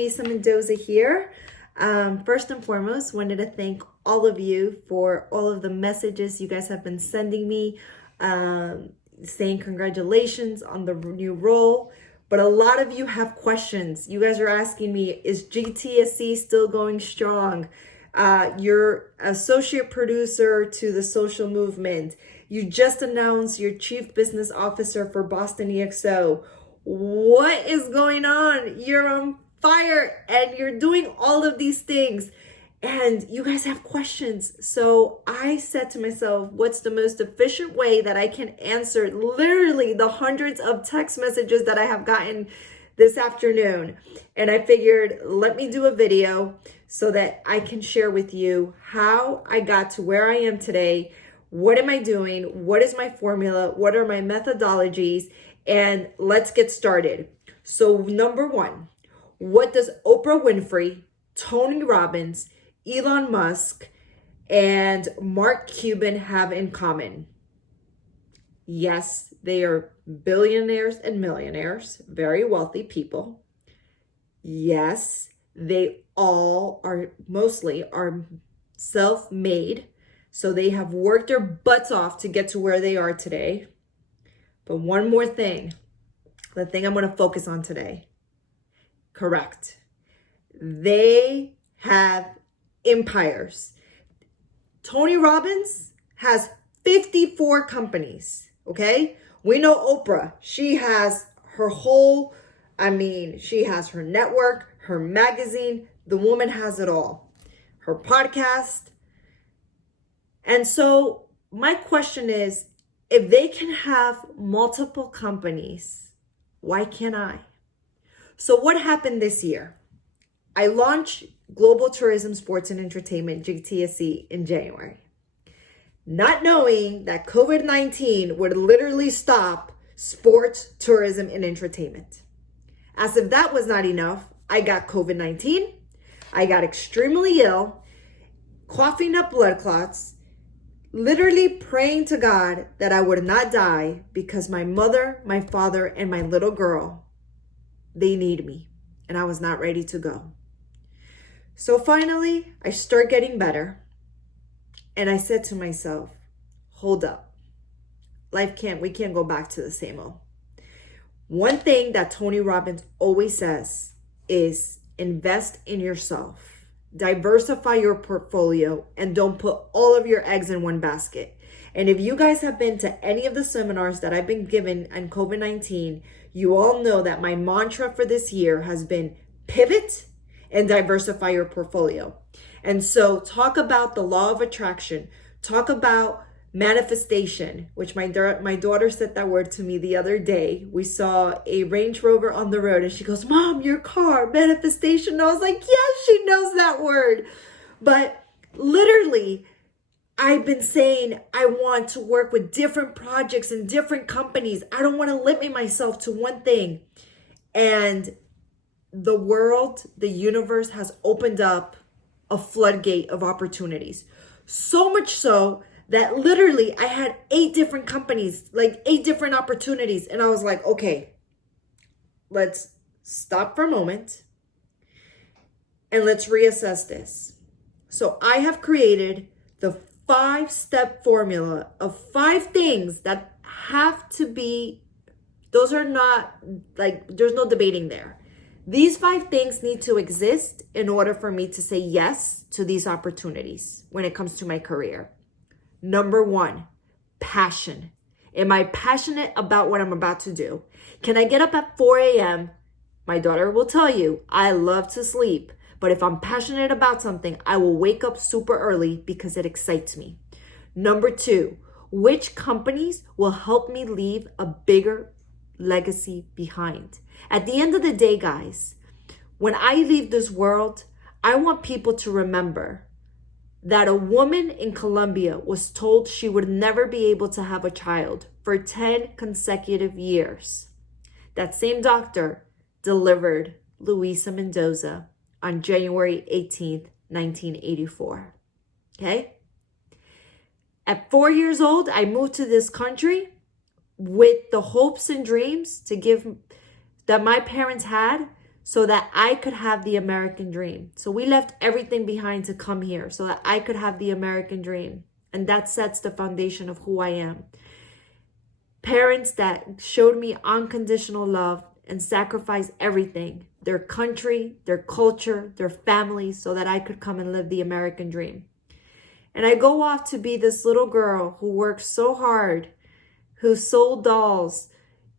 Luisa Mendoza here. First and foremost, wanted to thank all of you for all of the messages you guys have been sending me, saying congratulations on the new role. But a lot of you have questions. You guys are asking me, is GTSC still going strong? You're associate producer to the social movement. You just announced your chief business officer for Boston EXO. What is going on? You're on fire and you're doing all of these things and you guys have questions. So I said to myself, what's the most efficient way that I can answer literally the hundreds of text messages that I have gotten this afternoon? And I figured, let me do a video so that I can share with you how I got to where I am today. What am I doing? What is my formula? What are my methodologies? And let's get started. So number one, what does Oprah Winfrey, Tony Robbins, Elon Musk, and Mark Cuban have in common? Yes, they are billionaires and millionaires, very wealthy people. Yes, they all are mostly self-made. So they have worked their butts off to get to where they are today. But one more thing, the thing I'm going to focus on today. Correct. They have empires. Tony Robbins has 54 companies, okay? We know Oprah. She has her whole, she has her network, her magazine. The woman has it all. Her podcast. And so my question is, if they can have multiple companies, why can't I? So what happened this year? I launched Global Tourism, Sports and Entertainment, GTSC, in January. Not knowing that COVID-19 would literally stop sports, tourism, and entertainment. As if that was not enough, I got COVID-19. I got extremely ill, coughing up blood clots, literally praying to God that I would not die because my mother, my father, and my little girl, they need me. And I was not ready to go. So finally, I start getting better. And I said to myself, hold up. We can't go back to the same old. One thing that Tony Robbins always says is invest in yourself. Diversify your portfolio and don't put all of your eggs in one basket. And if you guys have been to any of the seminars that I've been given on COVID-19, you all know that my mantra for this year has been pivot and diversify your portfolio. And so talk about the law of attraction, talk about manifestation, which my daughter said that word to me the other day. We saw a Range Rover on the road and she goes, Mom, your car, manifestation. And I was like, yes, she knows that word. But literally, I've been saying I want to work with different projects and different companies. I don't want to limit myself to one thing. And the world, the universe has opened up a floodgate of opportunities. So much so that literally I had 8 different companies, like 8 different opportunities. And I was like, okay, let's stop for a moment and let's reassess this. So I have created the 5-step formula of 5 things that have to be, those are not like, there's no debating there. These 5 things need to exist in order for me to say yes to these opportunities when it comes to my career. Number 1, passion. Am I passionate about what I'm about to do? Can I get up at 4 a.m.? My daughter will tell you, I love to sleep. But if I'm passionate about something, I will wake up super early because it excites me. Number 2, which companies will help me leave a bigger legacy behind? At the end of the day, guys, when I leave this world, I want people to remember that a woman in Colombia was told she would never be able to have a child for 10 consecutive years. That same doctor delivered Luisa Mendoza on January 18th, 1984. Okay? At 4 years old, I moved to this country with the hopes and dreams that my parents had so that I could have the American dream. So we left everything behind to come here so that I could have the American dream. And that sets the foundation of who I am. Parents that showed me unconditional love and sacrificed everything, their country, their culture, their family, so that I could come and live the American dream. And I go off to be this little girl who worked so hard, who sold dolls,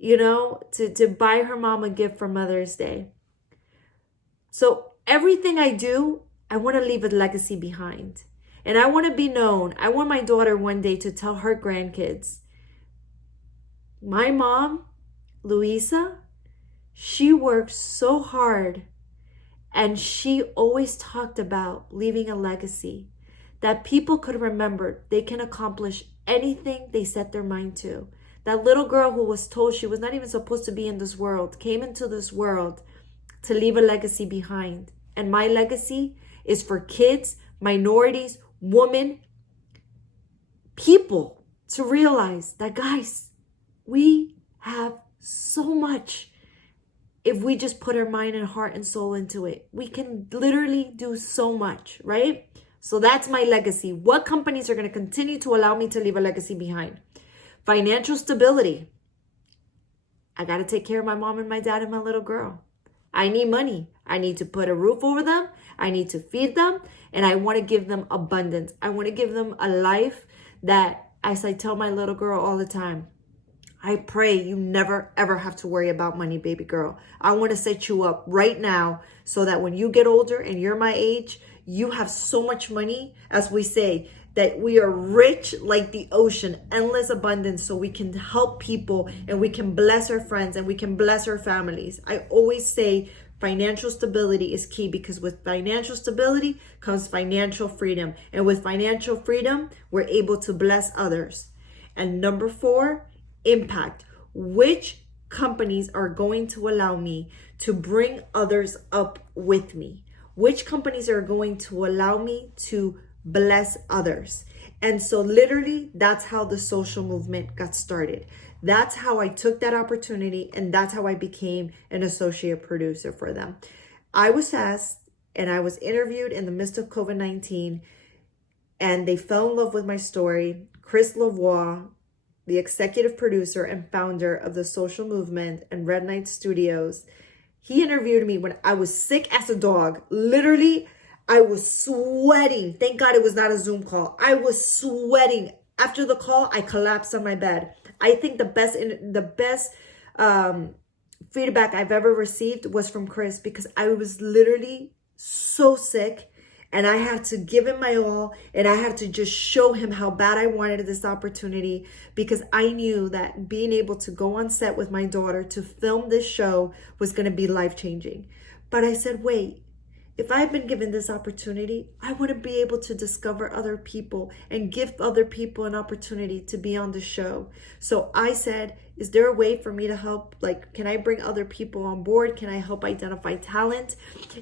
to buy her mom a gift for Mother's Day. So everything I do, I want to leave a legacy behind. And I want to be known. I want my daughter one day to tell her grandkids, my mom, Louisa, she worked so hard, and she always talked about leaving a legacy that people could remember they can accomplish anything they set their mind to. That little girl who was told she was not even supposed to be in this world came into this world to leave a legacy behind. And my legacy is for kids, minorities, women, people to realize that, guys, we have so much. If we just put our mind and heart and soul into it, we can literally do so much, right? So that's my legacy. What companies are going to continue to allow me to leave a legacy behind? Financial stability. I got to take care of my mom and my dad and my little girl. I need money. I need to put a roof over them. I need to feed them. And I want to give them abundance. I want to give them a life that, as I tell my little girl all the time, I pray you never, ever have to worry about money, baby girl. I want to set you up right now so that when you get older and you're my age, you have so much money, as we say, that we are rich like the ocean, endless abundance, so we can help people and we can bless our friends and we can bless our families. I always say financial stability is key, because with financial stability comes financial freedom. And with financial freedom, we're able to bless others. And number 4, impact. Which companies are going to allow me to bring others up with me? Which companies are going to allow me to bless others? And so literally, that's how the social movement got started. That's how I took that opportunity, and that's how I became an associate producer for them. I was asked and I was interviewed in the midst of COVID-19, and they fell in love with my story. Chris Lavoie, the executive producer and founder of the social movement and Red Knight Studios, he interviewed me when I was sick as a dog. Literally, I was sweating. Thank God it was not a Zoom call. I was sweating. After the call, I collapsed on my bed. I think the best feedback I've ever received was from Chris, because I was literally so sick. And I had to give him my all, and I had to just show him how bad I wanted this opportunity, because I knew that being able to go on set with my daughter to film this show was going to be life-changing. But I said, wait, if I've been given this opportunity, I want to be able to discover other people and give other people an opportunity to be on the show. So I said, is there a way for me to help? Like, can I bring other people on board? Can I help identify talent?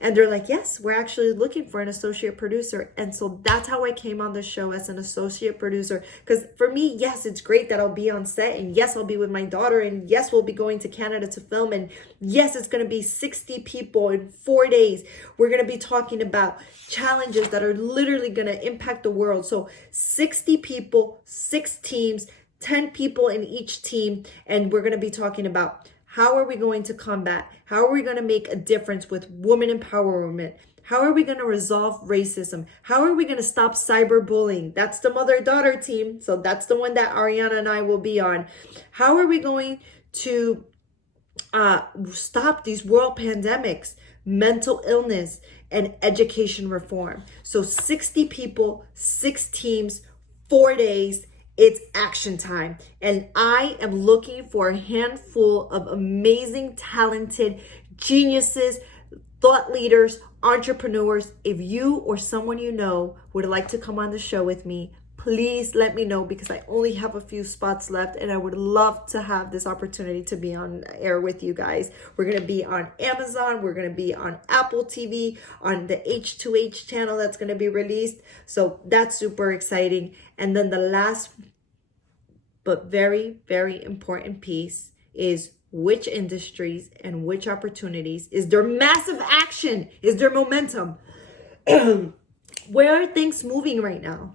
And they're like, yes, we're actually looking for an associate producer. And so that's how I came on the show, as an associate producer. Because for me, yes, it's great that I'll be on set, and yes, I'll be with my daughter, and yes, we'll be going to Canada to film, and yes, it's going to be 60 people in 4 days. We're going to be talking about challenges that are literally going to impact the world. So 60 people, 6 teams, 10 people in each team. And we're going to be talking about how are we going to combat? How are we going to make a difference with women empowerment? How are we going to resolve racism? How are we going to stop cyberbullying? That's the mother-daughter team. So that's the one that Ariana and I will be on. How are we going to stop these world pandemics, mental illness, and education reform? So 60 people, 6 teams, 4 days. It's action time. And I am looking for a handful of amazing, talented geniuses, thought leaders, entrepreneurs. If you or someone you know would like to come on the show with me, please let me know, because I only have a few spots left, and I would love to have this opportunity to be on air with you guys. We're going to be on Amazon. We're going to be on Apple TV, on the H2H channel that's going to be released. So that's super exciting. And then the last but very, very important piece is which industries and which opportunities. Is there massive action? Is there momentum? Where are things moving right now?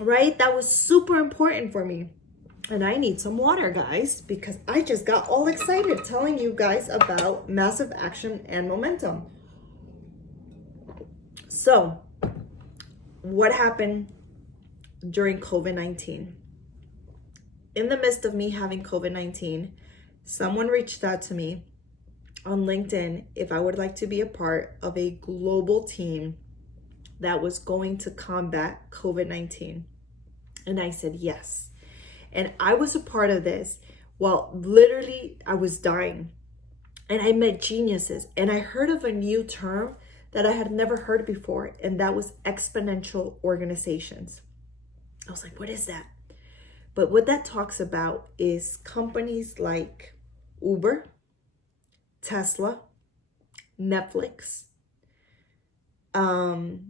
Right? That was super important for me. And I need some water, guys, because I just got all excited telling you guys about massive action and momentum. So, what happened during COVID-19? In the midst of me having COVID-19, someone reached out to me on LinkedIn if I would like to be a part of a global team that was going to combat COVID-19. And I said yes. And I was a part of this. Well, literally, I was dying. And I met geniuses. And I heard of a new term that I had never heard before. And that was exponential organizations. I was like, what is that? But what that talks about is companies like Uber, Tesla, Netflix, Airbnb.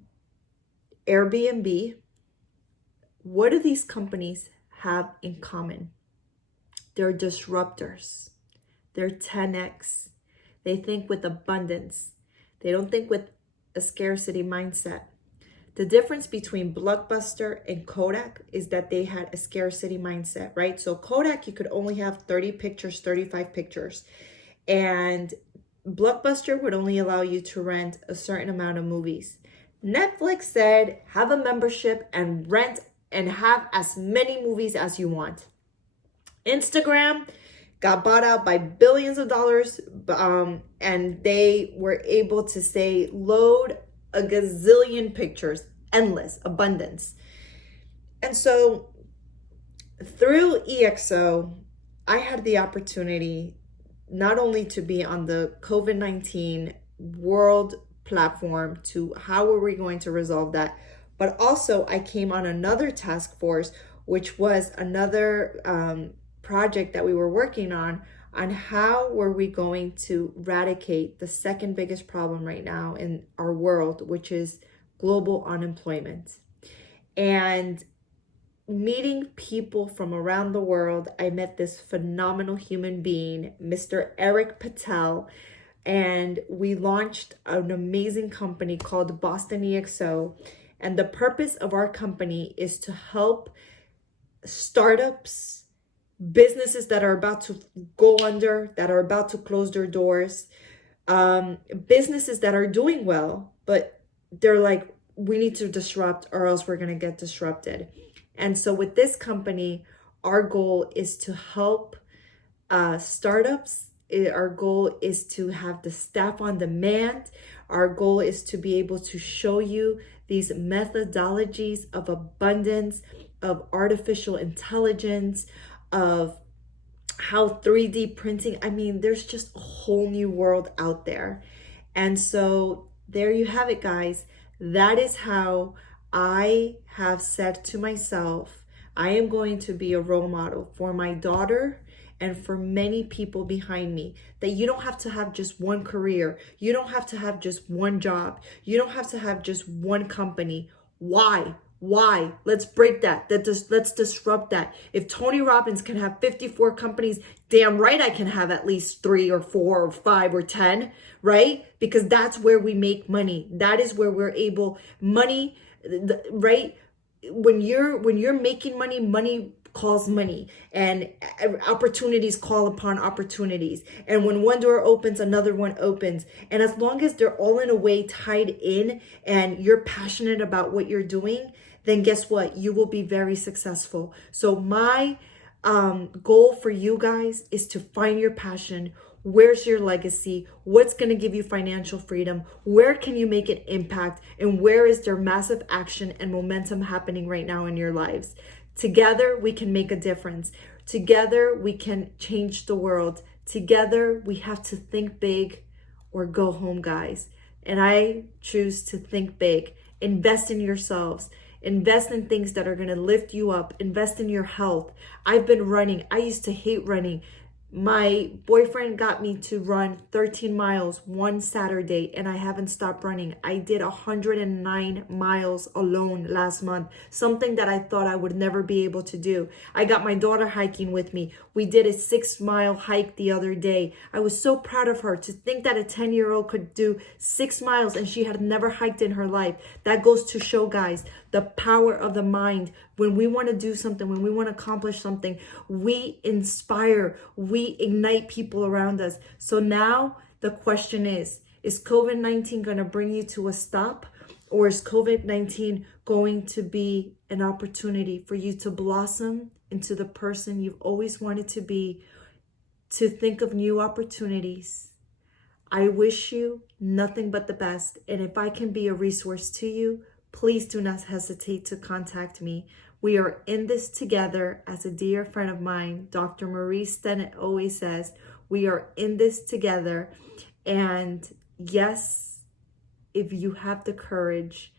What do these companies have in common? They're disruptors. They're 10x. They think with abundance. They don't think with a scarcity mindset. The difference between Blockbuster and Kodak is that they had a scarcity mindset, right? So Kodak, you could only have 30 pictures, 35 pictures. And Blockbuster would only allow you to rent a certain amount of movies. Netflix said, have a membership and rent and have as many movies as you want. Instagram got bought out by billions of dollars, and they were able to say, load a gazillion pictures, endless, abundance. And so through EXO, I had the opportunity not only to be on the COVID-19 world platform to how are we going to resolve that, but also I came on another task force, which was another project that we were working on how were we going to eradicate the second biggest problem right now in our world, which is global unemployment. And meeting people from around the world, I met this phenomenal human being, Mr. Eric Patel, and we launched an amazing company called Boston EXO. And the purpose of our company is to help startups, businesses that are about to go under, that are about to close their doors, businesses that are doing well, but they're like, we need to disrupt or else we're going to get disrupted. And so with this company, our goal is to help startups. Our goal is to have the staff on demand. Our goal is to be able to show you these methodologies of abundance, of artificial intelligence, of how 3D printing, I mean, there's just a whole new world out there. And so there you have it, guys. That is how I have said to myself, I am going to be a role model for my daughter and for many people behind me, that you don't have to have just one career. You don't have to have just one job. You don't have to have just one company. Why? Why? Let's break that. Let's disrupt that. If Tony Robbins can have 54 companies, damn right I can have at least 3 or 4 or 5 or 10, right? Because that's where we make money. That is where we're able, money, right? When you're making money, money calls money, and opportunities call upon opportunities. And when one door opens, another one opens. And as long as they're all in a way tied in and you're passionate about what you're doing, then guess what? You will be very successful. So my goal for you guys is to find your passion. Where's your legacy? What's going to give you financial freedom? Where can you make an impact? And where is there massive action and momentum happening right now in your lives? Together, we can make a difference. Together, we can change the world. Together, we have to think big or go home, guys. And I choose to think big. Invest in yourselves. Invest in things that are going to lift you up. Invest in your health. I've been running. I used to hate running. My boyfriend got me to run 13 miles one Saturday, and I haven't stopped running. I did 109 miles alone last month, something that I thought I would never be able to do. I got my daughter hiking with me. We did a 6-mile hike the other day. I was so proud of her to think that a 10-year-old could do 6 miles and she had never hiked in her life. That goes to show, guys, the power of the mind. When we want to do something, when we want to accomplish something, we inspire, we ignite people around us. So now the question is COVID-19 going to bring you to a stop? Or is COVID-19 going to be an opportunity for you to blossom into the person you've always wanted to be, to think of new opportunities? I wish you nothing but the best. And if I can be a resource to you, please do not hesitate to contact me. We are in this together. As a dear friend of mine, Dr. Marie Stennett, always says, we are in this together. And yes, if you have the courage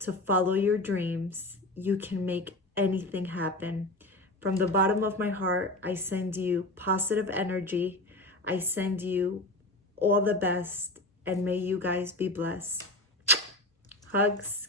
to follow your dreams, you can make anything happen. From the bottom of my heart, I send you positive energy. I send you all the best, and may you guys be blessed. Hugs.